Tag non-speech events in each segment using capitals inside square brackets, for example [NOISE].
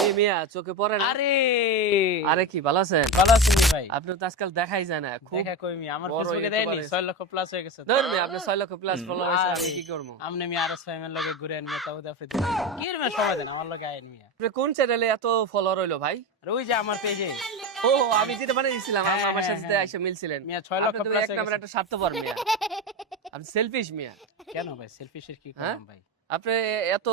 এই মিয়া চোখে পড়ে না? আরে! আরে কি ভালো আছেন? ভালো আছেন ভাই। আপনি তো আজকাল দেখাই যায় না। খুব দেখা কই মি আমার ফেসবুকে দেয়নি? 6 লক্ষ প্লাস হয়ে গেছে। ধর মিয়া আপনি ছয় লক্ষ প্লাস ফলোয়ার আছে আমি আরে। কি করব? আমনে মি আর সাইমের লগে ঘুরে আনমি তাও দা কি এর মেয়ে সময় দেন আমার লগে আইন মিয়া। আপনি কোন চ্যানেলে এত ফলোয়ার হইল ভাই? যে আমার পেজে ও আমি যেটা মানে দিছিলাম হ্যাঁ, আমার হ্যাঁ, সাথে হ্যাঁ। মিলছিলেন। মিয়া 6 লক্ষ প্লাস এক নাম্বার একটা স্বার্থপর মিয়া। [LAUGHS] আপনি সেলফিশ মিয়া। কেন ভাই? সেলফিশের কি? করলাম ভাই? আপনি এত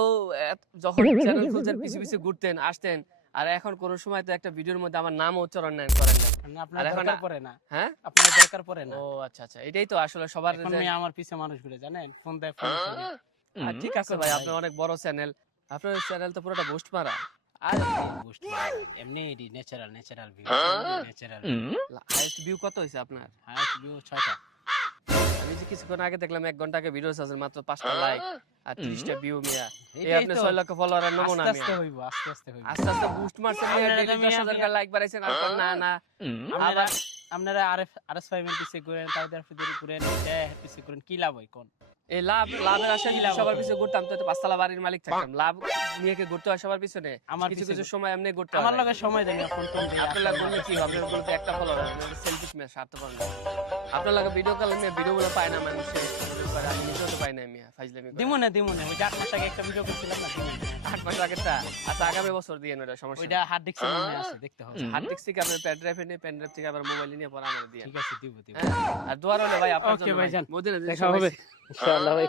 যখন চ্যানেল খুঁজেন পিছু পিছু ঘুরতেন আসতেন আর এখন কোন সময় তো একটা ভিডিওর মধ্যে আমার নাম উচ্চারণ নাই। করেন না আপনার দরকার পড়ে না। হ্যাঁ? আপনার দরকার পড়ে না। ও আচ্ছা আচ্ছা এটাই তো আসলে সবার এখন আমার পিছে মানুষ ঘুরে জানেন? ফোন দেয় ফোন করে। ঠিক আছে ভাই? আপনার অনেক বড় চ্যানেল। আপনার চ্যানেল তো পুরোটা বুস্ট মারা আর বুস্ট এমনি natural natural view natural highest view কত আপনার? হাইস্ট ভিউ 6টা আমি যে কিছুক্ষণ আগে দেখলাম এক ঘণ্টা আগে ভিডিও আছে মাত্র পাঁচটা লাইক আর ত্রিশটা ভিউ মিয়া। এই আপনি ছয় লক্ষ ফলোয়ারের নমুনা আস্তে আস্তে হইব আস্তে আস্তে হইব। আস্তে আস্তে বুস্ট মারছেন দশ হাজার লাইক বাড়াইছেন আর কোন না না। আপনারা আবার আপনারা আরএফ আরএস ফাইভ এর পিছে ঘুরেন তাদের ঘুরেন এর পিছে ঘুরেন। কি লাভ হয় কোন? এই লাভ লাভের আশা সবার? পিছনে ঘুরতাম তো পাঁচতলা বাড়ির মালিক থাকতাম। লাভ নিয়ে কি ঘুরতে হয় সবার পিছনে। আমার কিছু কিছু সময় এমনি ঘুরতে আমার হয়। লগে সময় দেন ফোন টোন আপনার লাগে বললে কি হবে? বলতে একটা সেলফিশ মিয়া স্বার্থপর না আপনার লাগে ভিডিও কল আমি ভিডিও গুলো পায় না মানুষ আমি নিজেও তো পাই না আমি ফাইজলামি করে। দিমু না দিব না ওই যে আট মাস আগে একটা ভিডিও করছিলাম না। আট মাস আগেরটা? আচ্ছা আগামী বছর দিয়ে ওটা সমস্যা ওইটা হার্ড ডিস্ক মনে আছে দেখতে হবে। হার্ড ডিস্ক থেকে আপনার প্যান ড্রাইভে নিয়ে প্যান ড্রাইভ থেকে আবার মোবাইল নিয়ে পরে আমার দিয়ে ঠিক আছে দিব দিব। হ্যাঁ? আর দোয়ার হলে ভাই আপনার জন্য ওকে ভাই মদিনা দেখা হবে। ইনশাআল্লাহ ভাই।